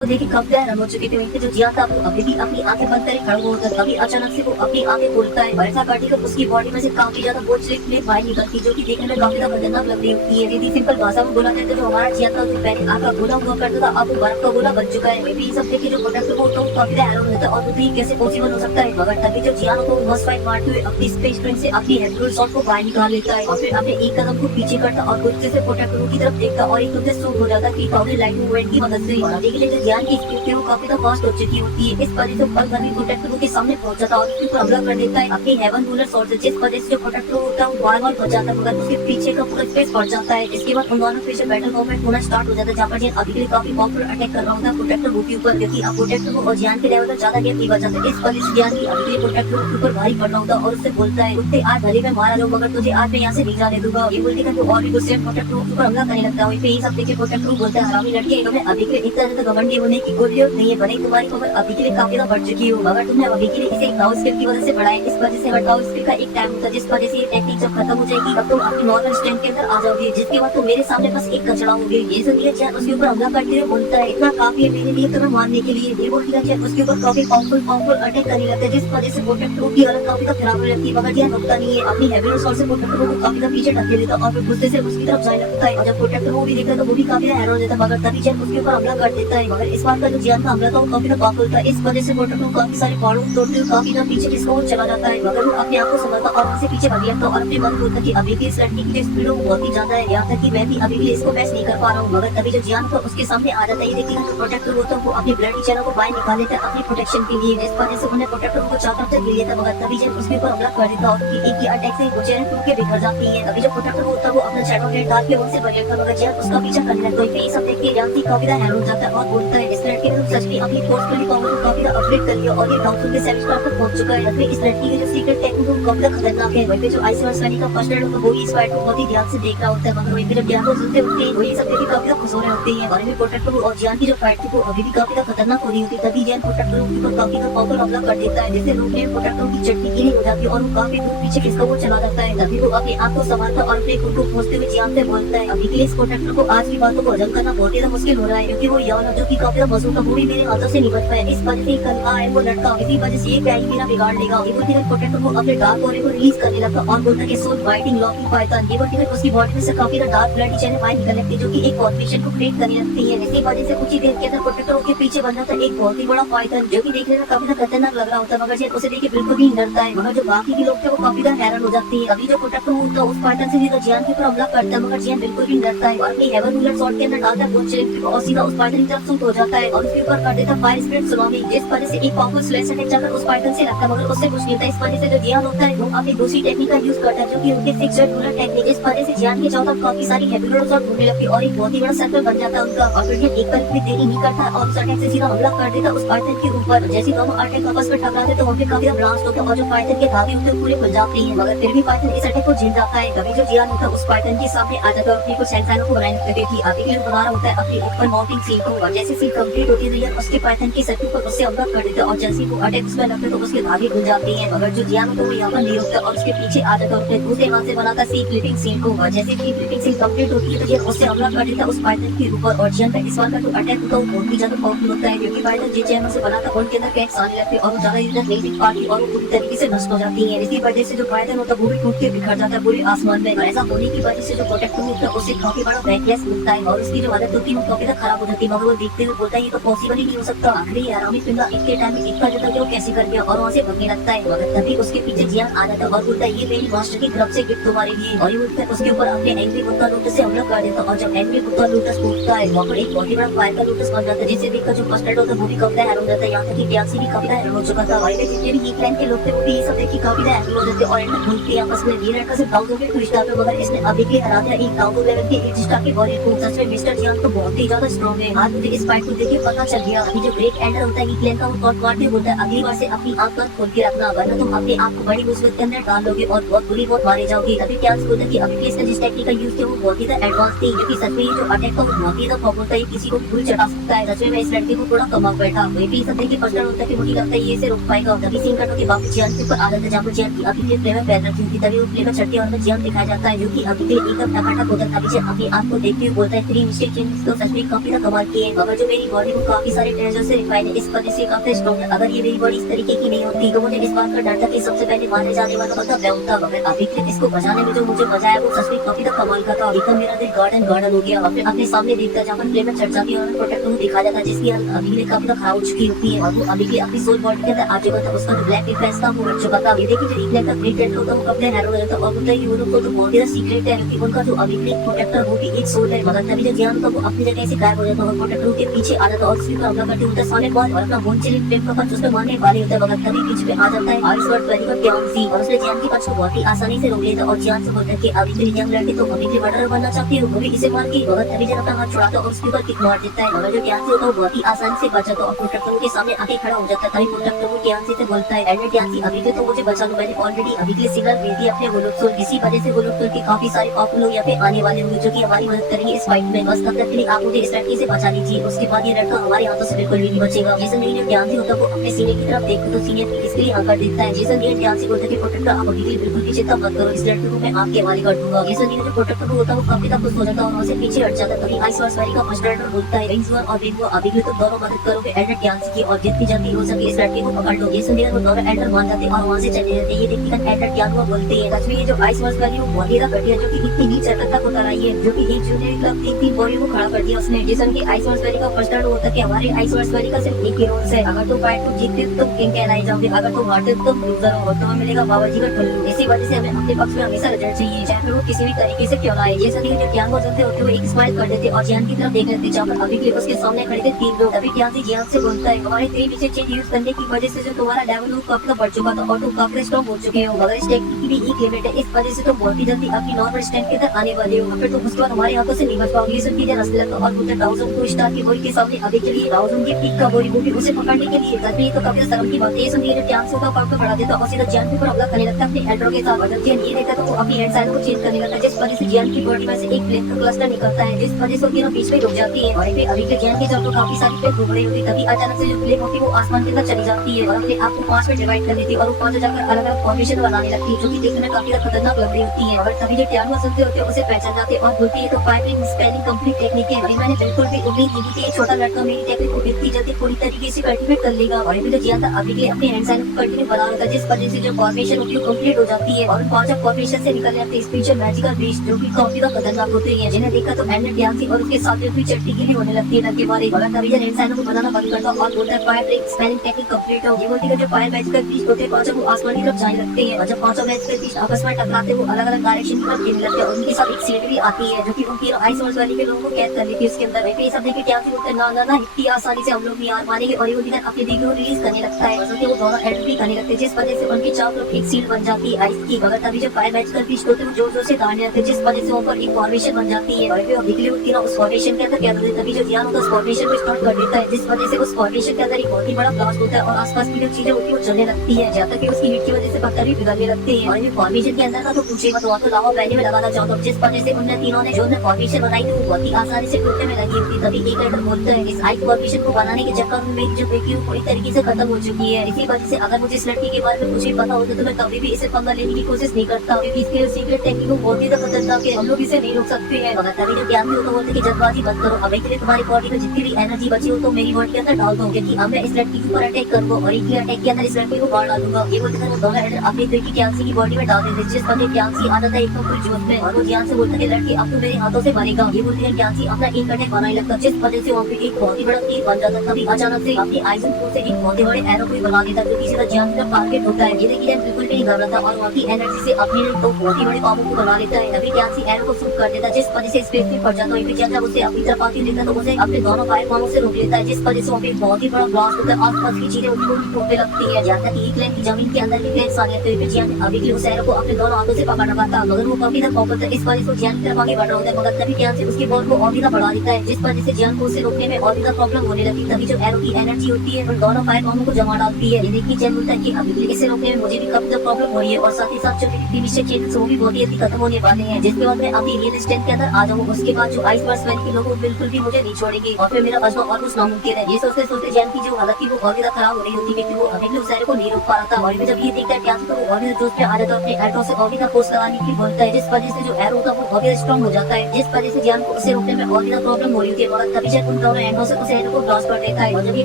तो देखिए कब हैरान हो चुके थे वहीं पे जो जिया था वो अभी भी अपनी आंखें बंद करे खड़ा हुआ होता है। अभी अचानक से वो अपनी आंखें खोलता है और ऐसा काटकर उसकी बॉडी में से काफी ज्यादा बोझ निकले बाहर निकलती है, जो कि देखने में काफी ज्यादा खतरनाक लग रही होती है। सीधी सिंपल भाषा में बोला जाए तो जो हमारा जिया था जो पहले आग का गोला हुआ करता था अब वो बर्फ का गोला बन चुका है। मे भी सब देखे जो प्रोडक्ट को तो काफी ज्यादा हैरान होता है और वो कैसे पॉसिबल हो सकता है। मगर तभी जो जिया को मस्त फाइट मारते हुए अपनी स्पेस ट्रेन से अपनी हेडरोल शॉट को बाहर निकाल लेता है और फिर अपने एक कदम को पीछे करता और गुस्से से प्रोटेक्टर की तरफ देखता और एक दूसरे सूट हो जाता की पावर लाइट मूवमेंट की मदद से। और अभी के लिए जो ज्ञान की स्पीड थी वो काफी ज्यादा फास्ट हो चुकी होती है। इस वजह से पल भर में प्रोटेक्टर के सामने पहुंच जाता और उसके ऊपर हमला कर देता है अपनी हेवन रूलर शॉट से, जिस वजह से जो प्रोटेक्टर होता है वो बार बार बच जाता है मगर उसके पीछे का पूरा स्पेस बढ़ जाता है। इसके बाद उन दोनों फिर से बैटल मूवमेंट होना स्टार्ट हो जाता है, जहाँ पर जियान अभी के लिए काफी पावरफुल अटैक कर रहा होता है प्रोटेक्टर के ऊपर, क्योंकि अब प्रोटेक्टर को और जियान के लेवल पर ज्यादा गैप नहीं बच जाता। इस वजह से जियान की अभी के लिए प्रोटेक्टर के ऊपर भारी पड़ रहा होता है और उससे बोलता है कुत्ते आज भले में मारा लो मगर तुझे आज मैं यहाँ से नहीं जाने दूंगा। ये बोलते हैं और भी गुस्से में प्रोटेक्टर के ऊपर हमला करने लगता है। वहीं पे ये सब देखे प्रोटेक्टर बोलता है हरामी लड़के तुम्हें अभी के लिए इस तरह से घमंडी होने की कोई जरूरत नहीं है, भले तुम्हारी उम्र अभी के लिए काफी ज्यादा बढ़ चुकी हो मगर तुमने अभी के लिए इसे टाउ स्किल की वजह से बढ़ाया। इस वजह से टाउ स्किल का एक टाइम होता है जिस वजह से ये टेक्निक जब खत्म हो जाएगी तब तुम अपनी नॉर्मल स्ट्रेंथ के अंदर आ जाओगे, जिसके बाद तुम मेरे सामने बस एक कचड़ा होगे। ये सुनिए चैन उसके ऊपर हमला करते हुए बोलता है इतना काफी है मेरे लिए तुम्हें मारने के लिए। ये बोलती चैन उसके ऊपर काफी पावरफुल अटैक करने लगता है, जिस वजह से प्रोटेक्टर की हालत काफी खराब हो जाती है मगर यह रुकता नहीं है। अपनी हैवी शॉट से प्रोटेक्टर को काफी पीछे ढकेल देता और फिर गुस्से से उसकी तरफ जाने लगता है। जब प्रोटेक्टर वो भी देखता है तो वो भी काफी हैरान हो जाता है मगर तभी चैन उसके ऊपर हमला कर देता है। मगर इस बार का जो जियान का हमला था वो काफी पावरफुल था, इस वजह से प्रोटेक्टर को काफी सारे पहाड़ों को तोड़ते हुए काफी पीछे किसको वो चला जाता है मगर वो अपने आप को संभालता और उनसे पीछे भाग जाता और अपने मन को बोलता कि अभी की इस लड़की की जो स्पीड है वो बहुत ही ज्यादा है, यहाँ तक कि मैं भी अभी भी इसको मैच नहीं कर पा रहा हूँ। मगर तभी जो जियान को उसके सामने आ जाता है, ये देखिए जो प्रोटेक्टर होता है वो अपनी ब्लड चैनल को बाहर निकाल लेता है अपनी प्रोटेक्शन के लिए। इस वजह से उन्हें प्रोटेक्टर को चारों तरफ से गिर लिया था मगर तभी जब उसके ऊपर हमला कर देता और एक ही अटैक से वो चैनल टूट के बिखर जाती है। तभी जो प्रोटेक्टर होता है वो अपना शैडो नेट डाल के उनसे भर लेता मगर जियान उसका पीछा करने लगता है। ये सब देख के जियान काफी ज्यादा हैरान हो जाता है और बोलता है इस लड़के ने सच में अपनी फोर्सफुली पावर को काफी ज्यादा अपग्रेड कर लिया और ये डाउनफॉल के 7 स्टार तक पहुंच चुका है। फिर इस लड़की की जो सीक्रेट टेक्निक वो काफी खतरनाक है। वहीं पे जो आइस वर्स का फर्स्ट एड होता है वो इस फाइट को बहुत ही ध्यान से देख रहा होता है मगर वहीं पे जब जियान को सुनते होते हैं वही सब देख के काफी ज्यादा खुश हो रहे होते हैं। और भी प्रोटेक्टर और जियान की जो फाइट थी वो अभी भी काफी ज्यादा खतरनाक हो रही होती है। तभी जियान प्रोटेक्टर के ऊपर काफी ज्यादा पावरफुल हमला कर देता है जिससे रोकने में प्रोटेक्टर की चटनी गिरी हो जाती है और वो काफी दूर पीछे खिसका वो चला जाता है। तभी वो अपने आप को संभालता और अपने खुद को पहुंचते हुए जियान से बोलता है अभी के लिए इस प्रोटेक्टर को आज की बातों को हजम करना बहुत ही मुश्किल हो रहा है, क्योंकि वो यौन जो की काफी ज्यादा मजबूत है वो भी मेरे हाथों से निपट पाया। इस वजह से कल आए वो लड़का इसी वजह से ये प्यारी मेरा बिगाड़ लेगा। ये बोलती है प्रोटेक्टर को अपने डार्क ऑरे को रिलीज करने लगता और बोलता है सोल फाइटिंग लॉकिंग पाइथन। ये बोलती है उसकी बॉडी में से काफी ज्यादा डार्क ब्लड चैनल बाहर निकलने लगती है जो कि एक फॉर्मेशन को क्रिएट करने लगती है। इसी वजह से कुछ ही देर के अंदर प्रोटेक्टर के पीछे बन जाता है एक बहुत ही बड़ा पाइथन जो कि देखने में काफी ज्यादा खतरनाक लग रहा होता है मगर जियान उसे देख के बिल्कुल भी डरता है। मगर जो बाकी के लोग थे वो काफी ज्यादा हैरान हो जाते हैं। अभी जो प्रोटेक्टर होता है उस पाइथन से सीधा जियान के ऊपर हमला करता है मगर जियान बिल्कुल भी डरता है और अपनी हेवन रूलर शॉट के अंदर डालता है वो चेन और सीधा उस पाइथन की तरफ शूट हो जाता है और उसके ऊपर कर देता फायर स्पिरिट सुनामी, जिस वजह से एक पावरफुल स्लैश अटैक जाकर उस पाइथन से लगता है मगर उससे कुछ नहीं होता। इस वजह से जो जियान होता है वो अपनी दूसरी टेक्निक का यूज करता है जो कि उनके फिक्स्ड रूलर टेक्निक। इस वजह से जियान के चारों तरफ काफी सारी हेवी रूलर शॉट घूमने लगती है और एक बहुत ही बड़ा सर्कल बन जाता है उनका और फिर ये एक बार भी देरी नहीं करता और उस अटैक से सीधा हमला कर देता उस पाइथन के ऊपर। जैसे दोनों अटैक आपस में टकराते तो वहाँ पे काफी ब्लास्ट होता है और जो पाइथन के धागे होते हैं पूरे खुल जाते हैं मगर फिर भी पाइथन इस अटैक को झेल जाता है। कभी जो जियान होता है उस पाइथन के सामने आ जाता है और अपनी कुछ सेंसाइनों को बनाने लगती थी। अभी के लिए बना रहा होता है अपनी ऊपर माउंटिंग सील को और जैसे सील कंप्लीट होती है उसके पाइथन की सर पर उससे हमला कर देता है और जैसे वो अटैक उसमें लगता है तो उसके धागे खुल जाते हैं मगर जो जियान होता है वो यहाँ पर नहीं होता और उसके पीछे आ जाता है और दूसरे हाथ से बनाता सी क्लिपिंग सील को और जैसे की क्लिपिंग सील कंप्लीट होती है तो जियान उससे हमला कर देता है उस पाइथन के ऊपर। और जियान का इस बार का जो अटैक होता है वो बहुत ही ज्यादा पावरफुल होता है क्योंकि पाइथन जिस चैनल से बना था उनके अंदर कैक्स आने लगते हैं और वो ज्यादा इधर नहीं दिख पाती और वो पूरी तरीके से नष्ट हो जाती है। इसी वजह से जो पाइथन होता है वो भी टूट के बिखर जाता है पूरे आसमान में। ऐसा होने की वजह से जो प्रोटेक्टर होता है उसे काफी बड़ा बैकलैश मिलता है और उसकी जो आदत होती है वो काफी ज्यादा खराब हो जाती है मगर वो देखते हुए बोलता है ये तो पॉसिबल ही नहीं हो सकता। आखिरी आरामी पिंगा एक के टाइम में इतना जाता है वो कैसे कर गया और वहाँ से भगने लगता है मगर तभी उसके पीछे जियान आ जाता है और बोलता है ये मेरी मास्टर की तरफ से गिफ्ट तुम्हारे लिए। और ये बोलता है उसके ऊपर अपने एंग्री कुत्ता लोटस से हमला कर देता और जब एंग्री कुत्ता लोटस टूटता है वहाँ पर एक बहुत ही बड़ा फायर का लोटस बन जाता है जिसे देखकर जो फर्स्ट एड होता है वो भी काफी हैरान हो जाता है। यहाँ तक कि गैलेक्सी भी काफी हैरान हो चुका था और जितने भी एक लाइन के लोग थे वो भी ये सब देख के काफी हैरान हो जाते और इनमें घूमते आपस में ये लड़का सिर्फ डाउन के रिश्ता था मगर इसने अभी के हरा दिया एक डाउन लेवल के एक रिश्ता के बॉडी को। सच में मिस्टर जियान तो बहुत ही ज्यादा स्ट्रॉन्ग है। आज मुझे इस फाइट को देख के पता चल गया कि जो ब्रेक एंडर होता है एक लाइन का वो टॉट मारते होता है अगली बार से अपनी आंख बंद खोल के रखना वरना तुम अपने आप को बड़ी मुसीबत के अंदर डाल लोगे और बहुत बुरी बहुत मारे जाओगे। तभी क्या सोचा कि अभी इसका जिस टेक्निक का यूज किया वो बहुत ही एडवांस थी क्योंकि सच में ये जो अटैक था वो बहुत ही ज्यादा पावरफुल था, ये किसी को भूल चढ़ा सकता है। सच में मैं इस लड़के को थोड़ा कमा बैठा वही भी सब देखिए फर्स्ट होता है कि मुझे लगता है ये इसे रोक पाएगा। तभी सीन कटो के वापस जियान के ऊपर आ जाता है जहाँ पर जियान की अभी प्ले में पैर रखी थी। तभी वो प्ले में चढ़ती है और जियान दिखाया जाता है जो कि अभी के एकदम टकाटक होता है। तभी अपनी आंख को देखते हुए बोलता है 3 मिस्टेक चेंजेस तो सच में काफी कमाल की है मगर जो मेरी बॉडी को काफी काफी सारे ट्रेजर से रिफाइन है, इस वजह से काफी स्ट्रॉन्ग है। अगर ये मेरी बॉडी इस तरीके की नहीं होती तो मुझे इस बात का डर था कि सबसे पहले मारे जाने वाला बंदा मैं होता। मगर अभी के इसको बचाने में जो मुझे मजा आया वो सच में काफी तक कमाल का था। एकदम मेरा दिल गार्डन गार्डन हो गया। अपने सामने देखता जहाँ पर प्ले में चर्चा की और प्रोटेक्टर को दिखा जाता जिसकी हालत अभी के काफी तक खराब हो चुकी होती है और वो अभी के अपनी सोल बॉडी के अंदर आ चुका था। उसका जो ब्लैक डिफेंस था वो हट चुका था। ये देखिए जो एक का ग्रेट डेड होता है वो अपने हैरो रहता और बोलता है कि वो लोग तो बहुत ही सीक्रेट है कि उनका जो अभी प्रोटेक्टर वो भी एक सोल है। मगर तभी जो जियान था वो अपनी जगह से गायब हो जाता और प्रोटेक्टर के पीछे आ जाता और उसके ऊपर हमला करते होता सामने बहुत और अपना बोन चिलिंग फ्लेम का पंच उसमें मारने वाले होता है। मगर तभी बीच में आ जाता है आइस वर्ड वैली का क्यांसी और उसने जियान के पंच को बहुत ही आसानी से रोक लिया था और जियान से बोलता है कि अभी के यंग लड़के तो अभी के मर्डरर बनना चाहते हो वो भी इसे मार के। मगर तभी जब अपना हाथ छुड़ाता और उसके ऊपर किक मार देता है। मगर जो क्यांसी होता है बहुत ही आसानी से बच जाता और प्रोटेक्टर के सामने आके खड़ा हो जाता है। तभी प्रोटेक्टर को क्यांसी से बोलता है एंड क्यांसी अभी के तो मुझे बचा लो, मैंने ऑलरेडी अभी के लिए सिग्नल भेज दिया अपने गोलोक सोल। इसी वजह से गोलोक सोल के काफी सारे पावरफुल लोग यहाँ पे आने वाले होंगे जो कि हमारी मदद करेंगे इस फाइट में। बस तब तक के लिए आप मुझे इस लड़के से बचा लीजिए, उसके बाद ये लड़का हमारे हाथों से बिल्कुल भी नहीं बचेगा। जेसन डी ने क्यांसी होता है वो अपने सीने की तरफ देखो तो सीने इसके लिए आकर देता है। जेसन डी क्यांसी बोलता है कि प्रोटेक्टर आप अभी के लिए बिल्कुल भी चिंता मत करो, इस लड़के को मैं आपके हवाले कर दूंगा। जेसन डी जो प्रोटेक्टर को होता है वो काफी तक खुश हो जाता है और वहाँ से पीछे हट जाता है। तभी आइस वारी का मास्टर बोलता है रिंगसवर और बिंगो अभी भी तुम दोनों मदद करोगे एल्डर क्यांसी की और जितनी जल्दी हो सके इस लड़के को पकड़ लो। जेसन डी वो दोनों एल्डर मान जाते हैं और वहाँ से चले जाते हैं। ये देखकर एल्डर क्यांसी बोलते हैं सच में ये जो आइस वाली वो बहुत ही घटिया जो कि इतनी नीच हरकत तक उतर आई है जो कि एक जूनियर क्लब की टीम बॉडी को खड़ा कर दिया उसने। जेसन की आइस वैली का फर्स्ट राउंड होता है कि हमारे आइस वैली का सिर्फ एक ही रूल्स है, अगर तुम फाइट को जीतते हो तुम किंग कहलाए जाओगे, अगर तुम हारते हो तुम लूजर हो, तुम्हें मिलेगा बाबा जी का ठुल्लू। इसी वजह से हमें अपने पक्ष में हमेशा रिजल्ट चाहिए चाहे फिर वो किसी भी तरीके से क्यों ना आए। जेसन की जो ज्ञान को चलते होते हुए एक स्माइल कर देते और जियान की तरफ देख लेते जहाँ पर अभी के उसके सामने खड़े थे तीन लोग। तभी ज्ञान से जियान से बोलता है हमारे 3 पीछे चेंज यूज करने की वजह से जो तुम्हारा लेवल वो काफी बढ़ चुका था और तुम काफी स्ट्रॉन्ग हो चुके हो। मगर इस टेक्निक की भी एक लिमिट है, इस वजह से तुम बहुत ही जल्दी अपनी नॉर्मल स्ट्रेंथ के अंदर आने वाले हो, फिर तुम उसके बाद हमारे हाथों से नहीं बच पाओगे। ये सुन के जरा हंसने लगा और बोलता डाउजन को स्टार की बोरी के सामने अभी के लिए डाउजन की पीक का बोरी वो भी उसे पकड़ने के लिए तभी तो काफी शर्म की बात है। ये सुन के ज्ञान से का पाप बढ़ा देता और सीधा जियान के ऊपर हमला करने लगता अपने एल्डरो के साथ। अगर जियान ये देखता तो वो अपनी हैंड साइन को चेंज करने लगता जिस वजह से जियान की बॉडी में से एक फ्लेम का क्लस्टर निकलता है जिस वजह से वो तीनों बीच में रुक जाती है। और फिर अभी के जियान के जब तो काफी सारी फ्लेम घूम रही होती तभी अचानक से जो फ्लेम होती है वो आसमान के अंदर चली जाती है और अपने आप को 5 में डिवाइड कर लेती है और वो 5 जाकर अलग अलग फॉर्मेशन बनाने लगती है जो कि देखने में काफी खतरनाक लग रही होती है। और तभी जो ट्यान सुनते होते उसे पहचान जाते और बोलती है तो फाइटिंग स्पेलिंग कंप्लीट टेक्निक है। मैंने बिल्कुल भी उम्मीद नहीं की छोटा लड़का मेरी टेक्निक को इतनी जल्दी पूरी तरीके से कल्टीवेट कर लेगा। और भी तो जियान था अभी के अपने हैंड साइन को कंटिन्यू बना रहा था जिस वजह से जो फॉर्मेशन होती है कंप्लीट हो जाती है और 5 फॉर्मेशन से निकल जाते हैं स्पेशल मैजिकल बीस्ट जो कि काफी खतरनाक होते हैं जिन्हें देखा तो एंड ज्ञान से और उसके साथ में चट्टी की भी होने लगती है लड़के मारे। और तभी जब इंसान को बनाना बंद करता और बोलता है फायर स्पेलिंग टेक्निक कंप्लीट हो। ये बोलती है जो फायर मैजिकल बीस्ट होते हैं पांचों वो आसमान की तरफ जाने लगते हैं और जब पांचों मैजिकल बीस्ट आपस में टकराते वो अलग अलग डायरेक्शन की तरफ गिरने लगते हैं और उनके साथ एक सीट भी आती है जो कि उनकी आइस वर्ल्ड वाली के लोगों को कैद कर लेती है उसके अंदर। वहीं पे ये सब देख के क्या बोलते हैं ना इतनी आसानी से हम लोग नहीं हार मानेंगे और ये वो दिन अपने वीडियो रिलीज करने लगता है और वो दोनों एड भी करने लगते हैं जिस वजह से उनके चारों तरफ एक सीट बन जाती है आइस की। मगर तभी जो फायर मैजिकल बीस्ट होते हैं वो जोर जोर से दौड़ने लगते हैं जिस वजह से ऊपर एक फॉर्मेशन बन जाती है और फिर निकले होती है उस फॉर्मेशन के अंदर क्या होता है। तभी जो जियान होता है उस फॉर्मेशन को स्टार्ट कर देता है जिस वजह से उस फॉर्मेशन के अंदर एक बहुत ही बड़ा ब्लास्ट होता है और आसपास की जो चीजें होती है वो चलने लगती है जहाँ तक कि उसकी हीट की वजह से पत्थर भी पिघलने लगते हैं। और ये फॉर्मेशन के अंदर का तो पूछे मत, वहाँ तो लावा पहले में लगाना चाहता हूँ जिस वजह से उन तीनों ने जो फॉर्मेशन बनाई थी वो बहुत ही आसानी से टूटने में लगी होती। तभी एक लड़का बोलता है इस आइस फॉर्मेशन को बनाने के चक्कर में मेरी जो बेटी वो पूरी तरीके से खत्म हो चुकी है। इसी वजह से अगर मुझे इस लड़की के बारे में कुछ भी पता होता तो मैं कभी भी इसे पंगा लेने की कोशिश नहीं करता क्योंकि इसके सीक्रेट टेक्निक को बहुत ही खतरनाक है, हम लोग इसे नहीं रोक सकते हैं। मगर तभी जो ज्ञान भी होता बोलते कि जल्दबाजी मत करो, अभी के लिए तुम्हारी बॉडी में जितनी भी एनर्जी बची हो तो मेरी बॉडी के अंदर डाल दो क्योंकि अब मैं इस लड़की के ऊपर अटैक करूंगा और एक अटैक के अंदर इस लड़की को मार डालूंगा। ये बोलते वो दोनों एडर अपनी लड़की क्यांसी की बॉडी में डाल देते जिस पर क्यांसी आता था एकदम पूरी जोश में और वो ज्ञान से बोलता है लड़की अब तो मेरे हाथों से मरेगा। ये बोलते हैं क्यांसी अपना एक अटैक बनाने लगता जिस वजह से वहाँ पे एक बहुत ही बड़ा तीर बन जाता। तभी अचानक से अपनी आइजन को से एक बहुत ही बड़े एरो को बना देता जो किसी का ज्ञान का टारगेट होता है। ये देखिए बिल्कुल भी नहीं घबराता और वहाँ की एनर्जी से अपने तो बहुत ही बड़े पामों को बना लेता है। तभी क्यांसी एरो को शूट कर देता जिस वजह से स्पेस में पड़ जाता है। जब उसे अपनी तरफ आती लेता तो उसे अपने दोनों फायर पामों से रोक लेता है जिस वजह से वहाँ पे बहुत ही बड़ा ब्लास्ट होता है। आसपास की चीजें उनको टूटने लगती है जहाँ तक एक लाइन की जमीन के अंदर भी प्लेन्स आ जाते हैं। जियान अभी के उस एरो को अपने दोनों हाथों से पकड़ पाता मगर वो काफी तक पहुंचता है इस वजह से जियान की तरफ आगे बढ़ रहा होता है। मगर तभी ज्ञान से उसकी बॉल को और भी बढ़ा देता है जिस वजह से जियान को उसे रोकने में और भी प्रॉब्लम होने लगी। तभी जो एरो की एनर्जी होती है वो दोनों फायर पामों को जमा डालती है। ये देखिए जियान बोलता है कि अभी इसे रोकने में मुझे भी काफी तक प्रॉब्लम हो रही है और साथ ही साथ जो टीवी से चेंजेस वो भी बहुत ही खत्म होने वाले हैं जिसके बाद मैं अभी रियल स्टेट के अंदर आ जाऊँ। उसके बाद जो आइस वर्ल्ड वैली के लोग बिल्कुल भी मुझे नहीं छोड़ेंगे और फिर मेरा बचना और कुछ नामुमकिन है। ये सोचते सोचते जियान की जो हालत थी वो और भी खराब हो रही होती क्योंकि वो अभी उस एरो को नहीं रोक पा रहा था। और जब ये देखता है ज्ञान तो वो और भी जोश पे आ जाता है अपने एरो से और भी फोर्स लगाने की बोलता है जिस वजह से जो एरो था वो और भी स्ट्रॉन्ग हो जाता है जिस वजह से ज्ञान को उसे रोकने में और भी प्रॉब्लम हो रही होती है। मगर तभी जब उन दोनों एरो से उसे लाइनों को क्रॉस कर देता है और जब ये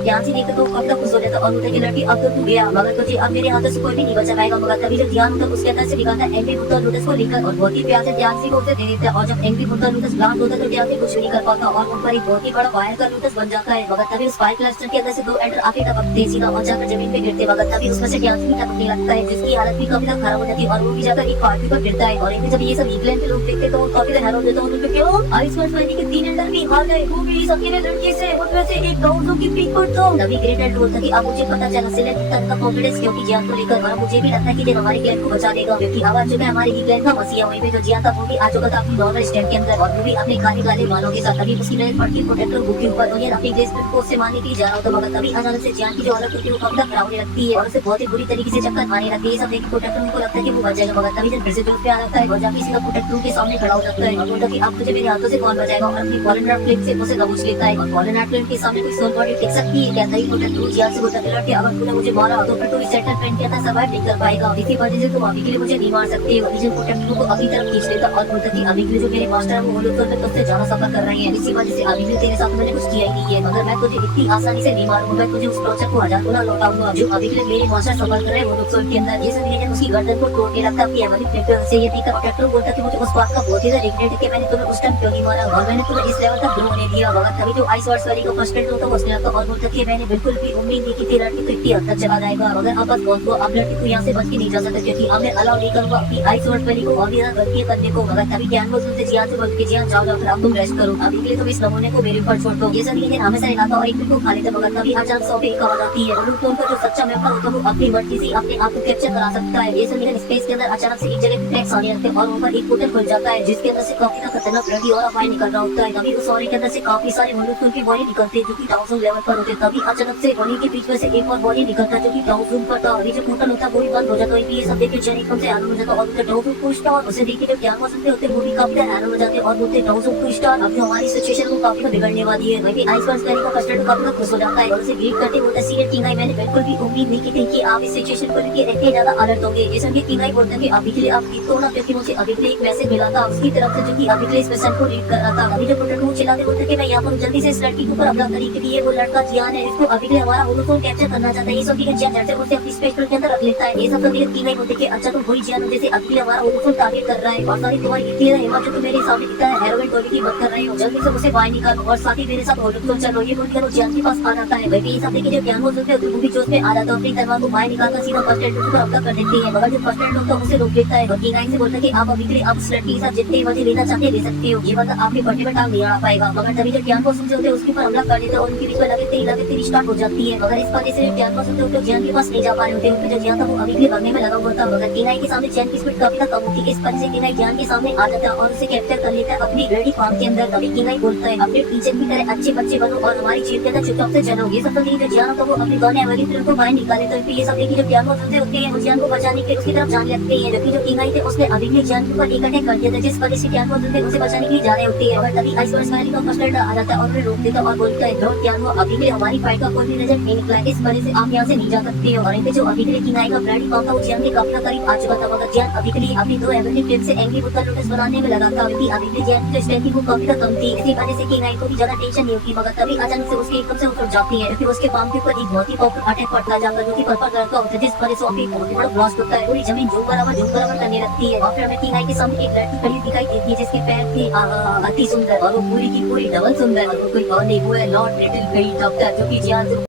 ध्यान से देखता है तो कविता खुश हो जाता है और बोलता है कि लड़की अब तो तू गया, मगर तुझे अब मेरे हाथों से कोई भी नहीं बचा पाएगा। मगर तभी जब ध्यान होता है उसके अंदर से निकलता है एंग्री बुद्धा लोटस को लेकर और बहुत ही प्यार से ध्यान से उसे दे देता है। और जब एंग्री बुद्धा लोटस ब्लास्ट होता है तो ध्यान से कुछ नहीं कर पाता और उन पर एक बहुत ही बड़ा फायर का लोटस बन जाता है। मगर तभी उस फायर क्लस्टर के अंदर से दो एंडर आके टपकते हैं सीधा और जाकर जमीन पे गिरते। मगर तभी उसमें से ध्यान से टपकने लगता है जिसकी हालत भी काफी खराब हो जाती है और वो भी जाकर एक पार्टी पर गिरता है। और एक जब ये सब इंग्लैंड के लोग देखते तो काफी हैरान हो जाते हैं। उनको क्यों आइसवर्ड वाली के 3 एंडर भी हार गए, वो भी इस अकेले लड़के से, उनमें से एक डाउन की पीक पर। तो तभी ग्रेट एंड बोलता है कि अब मुझे पता चला सिलेक्ट तक का कॉन्फिडेंस क्योंकि जियान को लेकर और मुझे भी लगता है कि ये हमारी क्लैन को बचा देगा क्योंकि अब आ चुका है हमारी क्लैन का मसीहा। वहीं पे जो जियान था वो भी आ चुका था अपनी नॉर्मल स्टैंड के अंदर और वो भी अपने काले काले बालों के साथ। तभी उसकी नजर पड़ती है प्रोटेक्टर बुक के ऊपर और ये अपनी ग्रेस को उससे मारने के लिए जा रहा होता। मगर तभी अचानक से जियान की जो हालत होती है वो काफी खराब होने लगती है और उसे बहुत ही बुरी तरीके से चक्कर आने लगती है। ये सब देख प्रोटेक्टर को लगता है कि वो बच जाएगा। मगर तभी जब फिर से जोश पे आ जाता है और जाके सीधा प्रोटेक्टर के सामने खड़ा हो जाता है और बोलता है कि अब तुझे मेरे हाथों से कौन बचाएगा और अपनी कॉलर प्लेट से उसे दबोच लेता है। और कॉलर प्लेट के सामने कोई सोल बॉडी टिक सकती है क्या? तभी प्रोटेक्टर जियान से बोलता है लड़के अगर तूने मुझे मारा तो फिर तू इस सेटल पेन के अंदर सर्वाइव नहीं कर पाएगा, इसी वजह से तुम अभी के लिए मुझे नहीं मार सकते हो। लीजन प्रोटेक्टर को अभी तरफ खींच लेता और बोलता कि अभी के लिए जो मेरे मास्टर है वो होलोथ्रोन में तुझसे ज्यादा सफर कर रहे हैं, इसी वजह से अभी भी तेरे साथ मैंने कुछ किया ही नहीं है। मगर मैं तुझे इतनी आसानी से नहीं मारूंगा, मैं तुझे उस टॉर्चर को 1000 गुना लौटाऊंगा जो अभी के लिए मेरे मास्टर सफर कर रहे हैं होलोथ्रोन के अंदर। ये सब लीजन उसकी गर्दन को तोड़ने लगता है अपनी एमरी प्लेट से। ये देखकर प्रोटेक्टर बोलता कि मुझे उस बात का बहुत ही रिग्रेट है कि मैंने तुम्हें उस टाइम क्यों नहीं मारा और मैंने तुम्हें इस लेवल तक ग्रो नहीं दिया। मगर तभी जो आइस वर्ड्स वाली का फर्स्ट फ्रेंड होता है वो उसने लगता और बोलता कि मैंने बिल्कुल भी उम्मीद नहीं की थी लड़की तो इतनी हद तक चला जाएगा। मगर अब बस बहुत हुआ, अब लड़की को यहाँ से बच के नहीं जा सकता क्योंकि अब मैं अलाउ नहीं करूंगा अपनी आइस वर्ड्स वाली को और भी ज्यादा गलतियां करने को। मगर तभी ज्ञान को सुनते जियान से बोल के जियान जाओ जाकर अब तुम रेस्ट करो, अभी के लिए तुम इस नमूने को मेरे ऊपर छोड़ दो। ये सब लेकिन हमेशा इलाका और एक को खा लेते। मगर तभी अचानक सौ पे एक आवाज आती है और उनका जो सच्चा मेंबर होता है वो अपनी मर्जी से अपने आप को कैप्चर करा सकता है। ये सब लेकिन स्पेस के अंदर अचानक से एक जगह टैक्स आने लगते हैं और ऊपर एक पोर्टल खुल जाता है जिसके अंदर से काफी खतरनाक रडी और अफवाह निकल रहा होता है। तभी उस ऑरी के अंदर से काफी सारे होलोथ्रोन की बॉडी निकलते हैं जो कि 1000 लेवल पर होते हैं। तभी अचानक से बॉडी के बीच में से एक और बॉडी निकलता है जो कि 1000 पर था। अभी जो पोर्टल होता है वो भी बंद हो जाता है। ये सब देखकर चैन एकदम से हैरान हो जाता है और उसे 1000 को स्टार उसे देखकर जब ज्ञान सुनते होते वो भी काफी हैरान हो जाते हैं और बोलते 1000 को स्टार अब जो हमारी सिचुएशन को काफी बिगड़ने वाली है। वहीं आइसवर्ड्स वाली का फर्स्ट फ्रेंड काफी खुश हो जाता है और उसे ग्रीट करते बोलता है सीनियर किंग आई मैंने बिल्कुल भी उम्मीद नहीं की थी कि आप इस सिचुएशन को लेकर इतने ज्यादा अलर्ट होंगे। ये सुन के किंग आई बोलता है कि अभी के लिए आप ठीक हो ना क्योंकि मुझे अभी के लिए एक मैसेज मिला था उसकी तरफ से जो कि अभी के लिए इस मिशन को रीड कर रहा था। अभी जो प्रोटेक्टर को चिल्लाते बोलते कि मैं यहाँ पर जल्दी से इस लड़की के ऊपर हमला करी क्योंकि ये वो लड़का जियान है इसको अभी के लिए हमारा होलोथ्रोन कैप्चर करना चाहता है। ये सब जियान झट से उसे अपनी स्पेस के अंदर रख लेता है। ये सब देखकर किंग आई बोलते कि अच्छा तुम वही जियान हो जैसे अभी के लिए हमारा होलोथ्रोन टारगेट कर रहा है और सारी तुम्हारी इतनी हिम्मत जो तुम मेरे सामने कितना हेरोइन टोली की बात कर रहे हो, जल्दी से उसे बाहर निकालो और साथ ही मेरे साथ होलोथ्रोन चलो। ये बोलकर वो जियान के पास आ जाता है। वही ये सब देखिए जब ज्ञान को सुनते हैं वो भी जोश में आ जाता है, अपनी तलवार को बाहर निकालकर सीधा फर्स्ट एड पर हमला कर देती है। मगर जो फर्स्ट एड होता है उसे रोक लेता है और किंग आई से बोलता है कि आप अभी के लिए आप उस लड़की के साथ जितने मजे लेना चाहते हैं ले सकते हो, ये मतलब आपके पट्टे में टांग नहीं आ पाएगा। मगर तभी जब ज्ञान को सुनते होते उसके ऊपर हमला कर देते हैं और उनके बीच में लगे स्टार्ट हो जाती है। मगर इस वजह से ज्ञान को सुनते होते ज्ञान के पास नहीं जा पा रहे होते उनके जो ज्ञान था वो अभी के लिए भगने में लगा हुआ था। मगर किंग आई के सामने चैन की स्पीड काफी कम होती है, इस वजह से किंग आई ज्ञान के सामने आ जाता है और उसे कैप्चर कर लेता है अपनी रेडी फार्म के अंदर। तभी किंग आई बोलता है अपने टीचर की तरह अच्छे बच्चे बनो और हमारी जीत के अंदर चुपचाप से चलो। ये सब तो देखिए ज्ञान तो वो अपनी गाने वाली फिल्म को बाहर निकाले। तो ये सब देखिए जब ज्ञान को सुनते होते हैं वो ज्ञान को बचाने के उसकी तरफ जाने लगते हैं जबकि जो किंग आई थे उसने अभी भी ज्ञान के ऊपर एक अटैक कर दिया था जिस वजह से ज्ञान को सुनते उसे बचाने के लिए जा रहे होते हैं। और तभी आइसवर्ड्स वाली का फर्स्ट एड आ जाता है और उन्हें रोक देता और बोलता है डोंट ज्ञान को अभी के हमारी फाइट का कोई भी रिजल्ट नहीं निकला है, इस वजह से आप यहाँ से नहीं जा सकते हो। और इनके जो अभी के लिए किंग आई का ब्लडी फॉर्म था वो ज्ञान के काफी करीब आ चुका था। मगर ज्ञान अभी के लिए अपनी 2 एबिलिटी फ्लेम से एंग्री बुद्धा लोटस बनाने में लगा था क्योंकि अभी के लिए ज्ञान की स्ट्रेंथ वो काफी कम थी, इसी वजह से किंग आई को भी ज्यादा टेंशन नहीं होती। मगर तभी अचानक से उसके एकदम से ऊपर जाती है क्योंकि उसके पाम के ऊपर एक बहुत ही पावरफुल अटैक पड़ता जाता है जो कि पर्पल कलर का होता है जिस वजह से अपनी बहुत बड़ा ब्लास्ट होता है, पूरी जमीन झूम बराबर करने लगती है। और फिर हमें किंग आई के सामने एक लड़की खड़ी दिखाई देती है जिसके पैर थे अति सुंदर और वो पूरी की पूरी डबल सुंदर और वो कोई और नहीं वो है लॉर्ड लिटिल फेरी डॉक्टर जो कि ज्ञान